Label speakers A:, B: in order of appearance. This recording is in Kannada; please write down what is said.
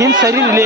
A: ಹಿಂದೆ ಸರಿ